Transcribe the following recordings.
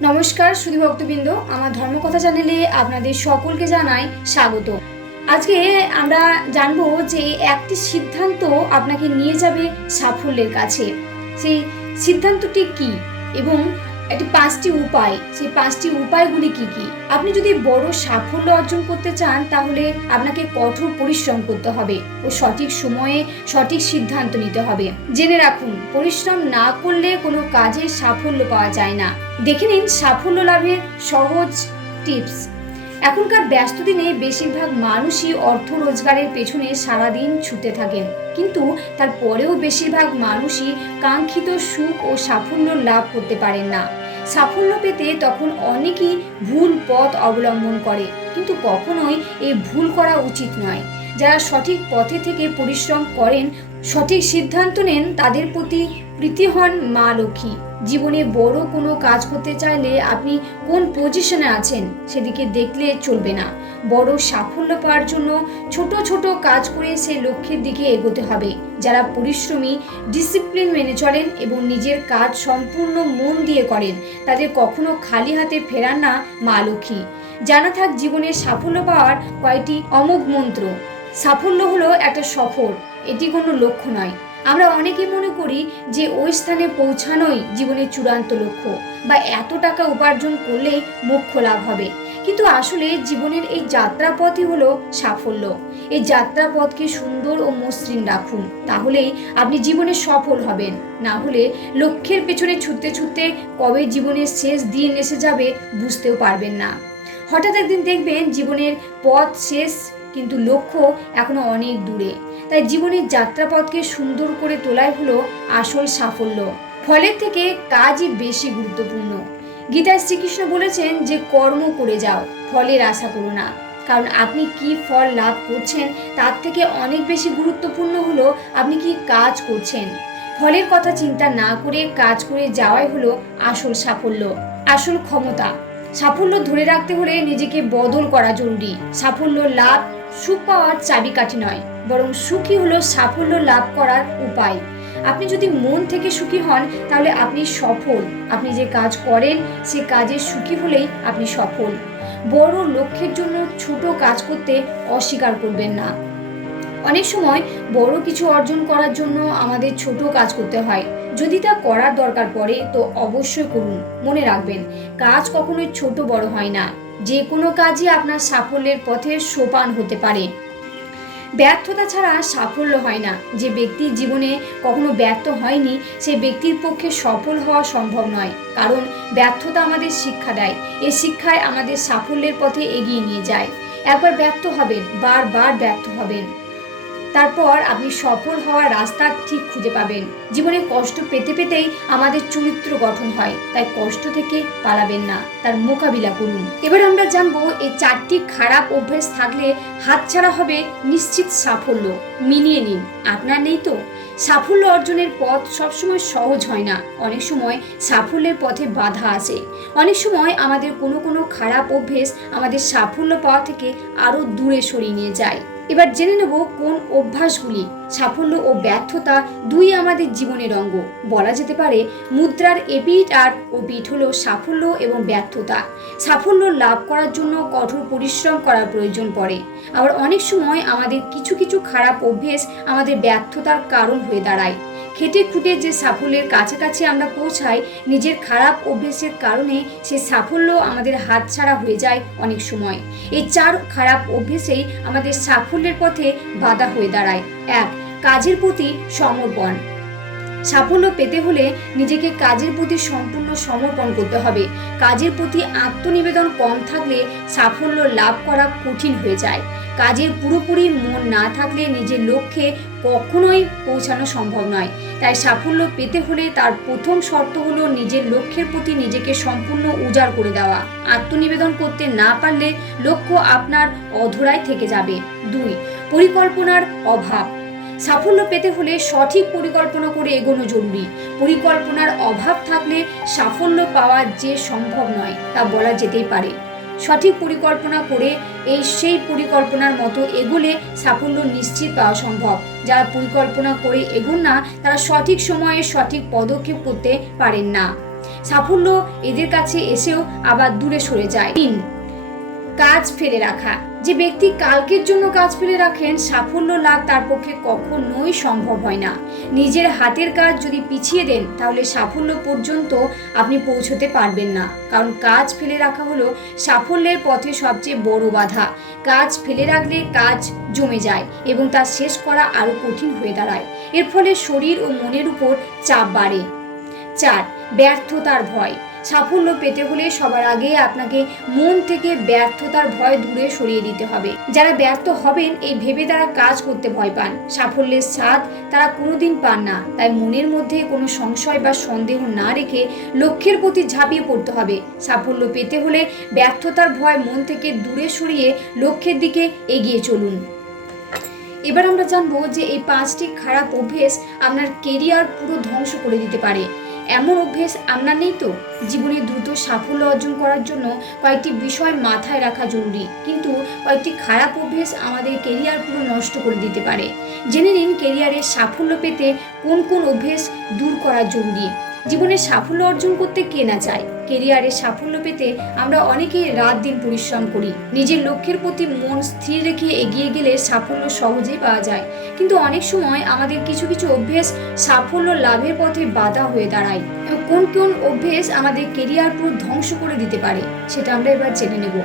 নমস্কার শুধু ভক্তবৃন্দ। আমার ধর্মকথা চ্যানেলে আপনাদের সকলকে জানাই স্বাগত। আজকে আমরা জানব যে একটি সিদ্ধান্ত আপনাকে নিয়ে যাবে সাফল্যের কাছে। সেই সিদ্ধান্তটি কি এবং একটি পাঁচটি উপায়। সেই পাঁচটি উপায়গুলি কি কি? আপনি যদি বড় সাফল্য অর্জন করতে চান, তাহলে আপনাকে কঠোর পরিশ্রম করতে হবে ও সঠিক সময়ে সঠিক সিদ্ধান্ত নিতে হবে। জেনে রাখুন, পরিশ্রম না করলে কোনো কাজে সাফল্য পাওয়া যায় না। দেখে নিন সাফল্য লাভের সহজ টিপস। এখনকার ব্যস্ত দিনে বেশিরভাগ মানুষই অর্থ রোজগারের পেছনে সারাদিন ছুটে থাকেন। কিন্তু তারপরেও বেশিরভাগ মানুষই কাঙ্ক্ষিত সুখ ও সাফল্য লাভ করতে পারেন না। সাফল্য পেতে তখন অনেকেই ভুল পথ অবলম্বন করে, কিন্তু কখনোই এই ভুল করা উচিত নয়। যারা সঠিক পথে থেকে পরিশ্রম করেন সঠিক সিদ্ধান্ত নেন তাদের প্রতি প্রীতি হন মা লক্ষ্মী। জীবনে বড় কোনো কাজ করতে চাইলে আপনি কোন পজিশনে আছেন সেদিকে দেখলে চলবে না। বড় সাফল্য পাওয়ার জন্য ছোট ছোট কাজ করে সে লক্ষ্যের দিকে এগোতে হবে। যারা পরিশ্রমী ডিসিপ্লিন মেনে চলেন এবং নিজের কাজ সম্পূর্ণ মন দিয়ে করেন, তাদের কখনো খালি হাতে ফেরান না মা লক্ষ্মী। জানা থাক জীবনে সাফল্য পাওয়ার কয়েকটি অমোঘ মন্ত্র। সাফল্য হলো একটা সফর। এটি কোনো লক্ষ্য নয়। আমরা অনেকে মনে করি যে ওই স্থানে পৌঁছানোই জীবনের চূড়ান্ত লক্ষ্য বা এত টাকা উপার্জন করলেই মোক্ষ লাভ হবে। কিন্তু আসলে জীবনের এই যাত্রাপথই হলো সাফল্য। এই যাত্রাপথকে সুন্দর ও মসৃণ রাখুন। তাহলেই আপনি জীবনে সফল হবেন। না হলে লক্ষ্যের পেছনে ছুটতে ছুটতে কবে জীবনের শেষ দিন এসে যাবে বুঝতেও পারবেন না। হঠাৎ একদিন দেখবেন জীবনের পথ শেষ, কিন্তু লক্ষ্য এখনও অনেক দূরে। তাই জীবনের যাত্রাপথকে সুন্দর করে তোলাই হলো আসল সাফল্য। ফলের থেকে কাজই বেশি গুরুত্বপূর্ণ। গীতায় শ্রীকৃষ্ণ বলেছেন যে, কর্ম করে যাও, ফলের আশা করো না। কারণ আপনি কি ফল লাভ করছেন, তার থেকে অনেক বেশি গুরুত্বপূর্ণ হলো আপনি কি কাজ করছেন। ফলের কথা চিন্তা না করে কাজ করে যাওয়াই হলো আসল সাফল্য, আসল ক্ষমতা। সাফল্য ধরে রাখতে হলে নিজেকে বদল করা জরুরি। সাফল্য লাভ, সুখ পাওয়ার চাবিকাঠি নয়। বরং সুখী হলো সাফল্য লাভ করার উপায়। আপনি যদি মন থেকে সুখী হন, তাহলে আপনি সফল। আপনি যে কাজ করেন, সে কাজে সুখী হলেই আপনি সফল। বড় লক্ষ্যের জন্য ছোট কাজ করতে অস্বীকার করবেন না। অনেক সময় বড় কিছু অর্জন করার জন্য আমাদের ছোট কাজ করতে হয়। যদি তা করার দরকার পড়ে, তো অবশ্যই করুন। মনে রাখবেন, কাজ কখনোই ছোট বড় হয় না। যে কোনো কাজই আপনার সাফল্যের পথে সোপান হতে পারে। ব্যর্থতা ছাড়া সাফল্য হয় না। যে ব্যক্তির জীবনে কখনো ব্যর্থ হয়নি, সে ব্যক্তির পক্ষে সফল হওয়া সম্ভব নয়। কারণ ব্যর্থতা আমাদের শিক্ষা দেয়। এ শিক্ষায় আমাদের সাফল্যের পথে এগিয়ে নিয়ে যায়। একবার ব্যর্থ হবেন, বারবার ব্যর্থ হবেন। তারপর আপনি সফল হওয়ার রাস্তা ঠিক খুঁজে পাবেন। জীবনে কষ্ট পেতে পেতেই আমাদের চরিত্র গঠন হয়, তাই কষ্ট থেকে পালাবেন না, তার মোকাবিলা করুন। এবার আমরা জানব, এই চারটি খারাপ অভ্যেস থাকলে হাতছাড়া হবে নিশ্চিত সাফল্য। মিলিয়ে নিন, আপনার নেই তো? সাফল্য অর্জনের পথ সবসময় সহজ হয় না। অনেক সময় সাফল্যের পথে বাধা আসে অনেক সময় আমাদের কোনো কোনো খারাপ অভ্যেস আমাদের সাফল্য পাওয়া থেকে আরও দূরে সরিয়ে নিয়ে যায়। এবার জেনে নেব কোন অভ্যাসগুলি সাফল্য ও ব্যর্থতা দুই আমাদের জীবনের অঙ্গ। বলা যেতে পারে, মুদ্রার এপিট আর ওপিট হলো সাফল্য এবং ব্যর্থতা। সাফল্য লাভ করার জন্য কঠোর পরিশ্রম করার প্রয়োজন পড়ে। আবার অনেক সময় আমাদের কিছু কিছু খারাপ অভ্যেস আমাদের ব্যর্থতার কারণ হয়ে দাঁড়ায়। খেটে খুঁটে যে সাফল্যের কাছাকাছি আমরা পৌঁছাই, নিজের খারাপ অভ্যেসের কারণে সে সাফল্য আমাদের হাতছাড়া হয়ে যায় অনেক সময়। এই চার খারাপ অভ্যেসেই আমাদের সাফল্যের পথে বাধা হয়ে দাঁড়ায়। এক, কাজের প্রতি সমর্পণ। সাফল্য পেতে হলে নিজেকে কাজের প্রতি সম্পূর্ণ সমর্পণ করতে হবে। কাজের প্রতি আত্মনিবেদন কম থাকলে সাফল্য লাভ করা কঠিন হয়ে যায়। কাজের পুরোপুরি মন না থাকলে নিজের লক্ষ্যে কখনোই পৌঁছানো সম্ভব নয়। তাই সাফল্য পেতে হলে তার প্রথম শর্ত হলো নিজের লক্ষ্যের প্রতি নিজেকে সম্পূর্ণ উজাড় করে দেওয়া। আত্মনিবেদন করতে না পারলে লক্ষ্য আপনার অধরায় থেকে যাবে। দুই, পরিকল্পনার অভাব। সাফল্য পেতে হলে সঠিক পরিকল্পনা করে এগোনো জরুরি। পরিকল্পনার অভাব থাকলে সাফল্য পাওয়া যে সম্ভব নয়, তা বলা যেতেই পারে। সঠিক পরিকল্পনা করে এই সেই পরিকল্পনার মতো এগুলে সাফল্য নিশ্চিত পাওয়া সম্ভব। যারা পরিকল্পনা করে এগুন না, তারা সঠিক সময়ে সঠিক পদক্ষেপ করতে পারেন না। সাফল্য এদের কাছে এসেও আবার দূরে সরে যায়। তিন, কাজ ফেলে রাখা। যে ব্যক্তি কালকের জন্য কাজ ফেলে রাখেন, সাফল্য লাভ তার পক্ষে কখনোই সম্ভব হয় না। নিজের হাতের কাজ যদি পিছিয়ে দেন, তাহলে সাফল্য পর্যন্ত আপনি পৌঁছতে পারবেন না। কারণ কাজ ফেলে রাখা হলো সাফল্যের পথে সবচেয়ে বড় বাধা। কাজ ফেলে রাখলে কাজ জমে যায় এবং তা শেষ করা আরও কঠিন হয়ে দাঁড়ায়। এর ফলে শরীর ও মনের উপর চাপ বাড়ে। চার, ব্যর্থতার ভয়। সাফল্য পেতে হলে সবার আগে আপনাকে মন থেকে ব্যর্থতার ভয় দূরে সরিয়ে দিতে হবে। যারা ব্যর্থ হবেন, এই ভেবে তারা কাজ করতে ভয় পান। সাফল্যের স্বাদ তারা কোনোদিন পান না। তাই মনের মধ্যে কোনো সংশয় বা সন্দেহ না রেখে লক্ষ্যের প্রতি ঝাঁপিয়ে পড়তে হবে। সাফল্য পেতে হলে ব্যর্থতার ভয় মন থেকে দূরে সরিয়ে লক্ষ্যের দিকে এগিয়ে চলুন। এবার আমরা জানব যে এই পাঁচটি খারাপ অভ্যেস আপনার কেরিয়ার পুরো ধ্বংস করে দিতে পারে। এমন অভ্যেস আপনার নেই তো? জীবনে দ্রুত সাফল্য অর্জন করার জন্য কয়েকটি বিষয় মাথায় রাখা জরুরি। কিন্তু কয়েকটি খারাপ অভ্যেস আমাদের কেরিয়ার পুরো নষ্ট করে দিতে পারে। জেনে নিন কেরিয়ারে সাফল্য পেতে কোন কোন অভ্যেস দূর করা জরুরি। জীবনে সাফল্য অর্জন করতে কে না চায়? কেরিয়ারে সাফল্য পেতে আমরা অনেকেই রাত দিন পরিশ্রম করি। নিজের লক্ষ্যের প্রতি মন স্থির রেখে এগিয়ে গেলে সাফল্য সহজেই পাওয়া যায়। কিন্তু অনেক সময় আমাদের কিছু কিছু অভ্যেস সাফল্য লাভের পথে বাধা হয়ে দাঁড়ায়। কোন কোন অভ্যেস আমাদের কেরিয়ার পুরো ধ্বংস করে দিতে পারে, সেটা আমরা এবার জেনে নেব।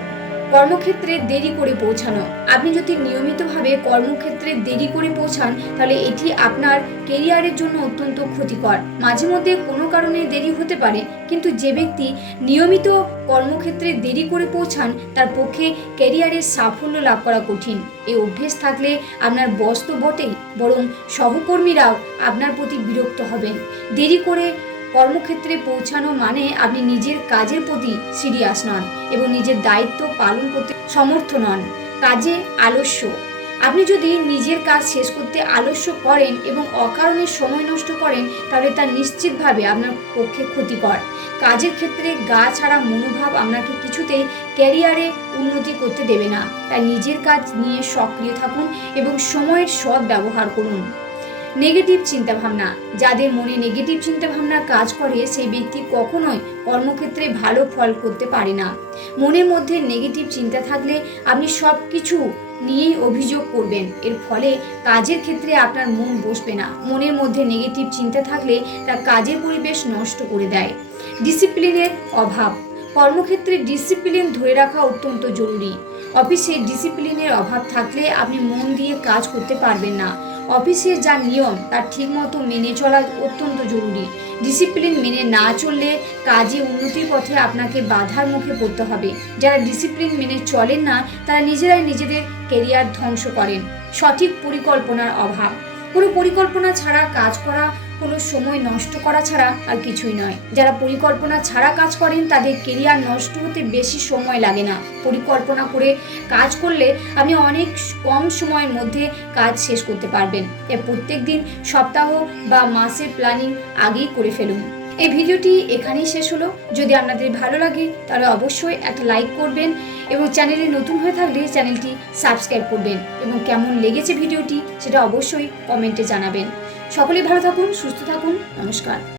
কর্মক্ষেত্রে দেরি করে পৌঁছানো। আপনি যদি নিয়মিতভাবে কর্মক্ষেত্রে দেরি করে পৌঁছান, তাহলে এটি আপনার কেরিয়ারের জন্য অত্যন্ত ক্ষতিকর। মাঝে মধ্যে কোনো কারণে দেরি হতে পারে, কিন্তু যে ব্যক্তি নিয়মিত কর্মক্ষেত্রে দেরি করে পৌঁছান, তার পক্ষে ক্যারিয়ারের সাফল্য লাভ করা কঠিন। এই অভ্যেস থাকলে আপনার বস তো বটেই, বরং সহকর্মীরাও আপনার প্রতি বিরক্ত হবেন। দেরি করে কর্মক্ষেত্রে পৌঁছানো মানে আপনি নিজের কাজের প্রতি সিরিয়াস নন এবং নিজের দায়িত্ব পালন করতে সমর্থ নন। কাজে আলস্য। আপনি যদি নিজের কাজ শেষ করতে আলস্য করেন এবং অকারণে সময় নষ্ট করেন, তাহলে তা নিশ্চিতভাবে আপনার পক্ষে ক্ষতিকর। কাজের ক্ষেত্রে গা ছাড়া মনোভাব আপনাকে কিছুতেই ক্যারিয়ারে উন্নতি করতে দেবে না। তাই নিজের কাজ নিয়ে সক্রিয় থাকুন এবং সময়ের সৎ ব্যবহার করুন। নেগেটিভ চিন্তাভাবনা। যাদের মনে নেগেটিভ চিন্তাভাবনা কাজ করে, সেই ব্যক্তি কখনোই কর্মক্ষেত্রে ভালো ফল করতে পারে না। মনের মধ্যে নেগেটিভ চিন্তা থাকলে আপনি সব কিছু নিয়েই অভিযোগ করবেন। এর ফলে কাজের ক্ষেত্রে আপনার মন বসবে না। মনের মধ্যে নেগেটিভ চিন্তা থাকলে তা কাজের পরিবেশ নষ্ট করে দেয়। ডিসিপ্লিনের অভাব। কর্মক্ষেত্রে ডিসিপ্লিন ধরে রাখা অত্যন্ত জরুরি। অফিসে ডিসিপ্লিনের অভাব থাকলে আপনি মন দিয়ে কাজ করতে পারবেন না। অফিসের যা নিয়ম তার ঠিকমতো মেনে চলা অত্যন্ত জরুরি। ডিসিপ্লিন মেনে না চললে কাজে উন্নতির পথে আপনাকে বাধার মুখে পড়তে হবে। যারা ডিসিপ্লিন মেনে চলেন না, তারা নিজেরাই নিজেদের কেরিয়ার ধ্বংস করেন। সঠিক পরিকল্পনার অভাব। কোনো পরিকল্পনা ছাড়া কাজ করা, কোনো সময় নষ্ট করা ছাড়া আর কিছুই নয়। যারা পরিকল্পনা ছাড়া কাজ করেন, তাদের কেরিয়ার নষ্ট হতে বেশি সময় লাগে না। পরিকল্পনা করে কাজ করলে আপনি অনেক কম সময়ের মধ্যে কাজ শেষ করতে পারবেন। এ প্রত্যেক দিন সপ্তাহ বা মাসের প্ল্যানিং আগেই করে ফেলুন। এই ভিডিওটি এখানেই শেষ হলো। যদি আপনাদের ভালো লাগে, তাহলে অবশ্যই একটা লাইক করবেন এবং চ্যানেলে নতুন হয়ে থাকলে চ্যানেলটি সাবস্ক্রাইব করবেন এবং কেমন লেগেছে ভিডিওটি সেটা অবশ্যই কমেন্টে জানাবেন। সকলেই ভালো থাকুন, সুস্থ থাকুন, নমস্কার।